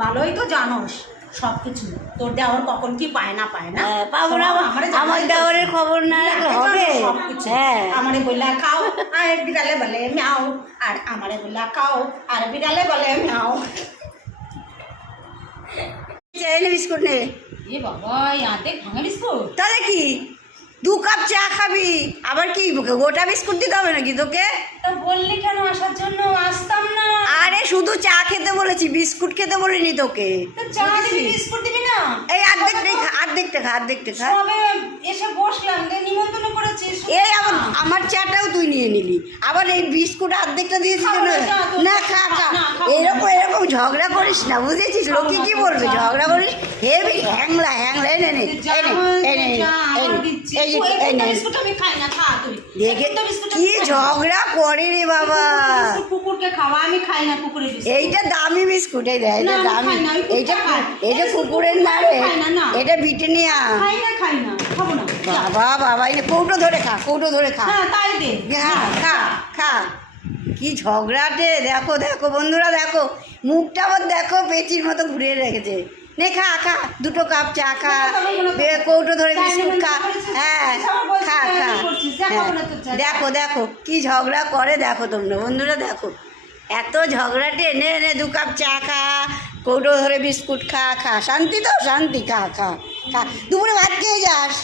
ভালোই তো জানোস সব কিছু, তোর দেওয়ার কখন কি পায় না পাবো না, আমার দেওয়ারের খবর না রাখলে হবে? হ্যাঁ, আমারে বললা খাও আর বিড়ালে বলে ম্যাও, আর আমারে বললা খাও আর বিড়ালে বলে ম্যাও। এনে বিস্কুট নেবে? এ বাবা অর্ধেক ভাঙা বিস্কুট, তাহলে কি 2 কাপ চা খাবি, আবার কি গোটা বিস্কুট দিতে হবে নাকি তোকে? তা বললি কেন আসার জন্য? আসতাম না। আরে শুধু চা খেতে বলেছি, বিস্কুট খেতে বলিনি তোকে। তো চা দিবি বিস্কুট দিবি না? এই অর্ধেকটা খা। সবে এসে বসলাম, নিমন্ত্রণ করেছিস। এই আমার চাটাও তুই নিয়ে নিলি, আবার এই বিস্কুট অর্ধেকটা দিয়েছিস না। খা এরকম ঝগড়া করিস না, বুঝেছিস? লোকে কি বলবে? ঝগড়া করিস হেভি হ্যাংলা এনে দেখে কি ঝগড়া করে রে বাবা। কুকুরকে খাওয়া, আমি খাই না কুকুরের বিস্কুট। এইটা দামি বিস্কুট, এই দেখ এটা দামি, এইটা কুকুরের না রে, এটা ব্রিটানিয়া। খাই না খাবো না। বাবা এই কৌটো ধরে খা। হ্যাঁ তাই দে, খা। কি ঝগড়াটে, দেখো বন্ধুরা, দেখো মুখটা আবার দেখো, পেঁচির মতো ঘুরিয়ে রেখেছে। নে খা 2 কাপ চা খা, কৌটো ধরে বিস্কুট খা। হ্যাঁ খা। দেখো কি ঝগড়া করে, দেখো তোমরা বন্ধুরা, দেখো এত ঝগড়াটে। নে 2 কাপ চা খা, কৌটো ধরে বিস্কুট খা। শান্তি তো, শান্তি। খা দুপুরে ভাত খেয়ে যাস।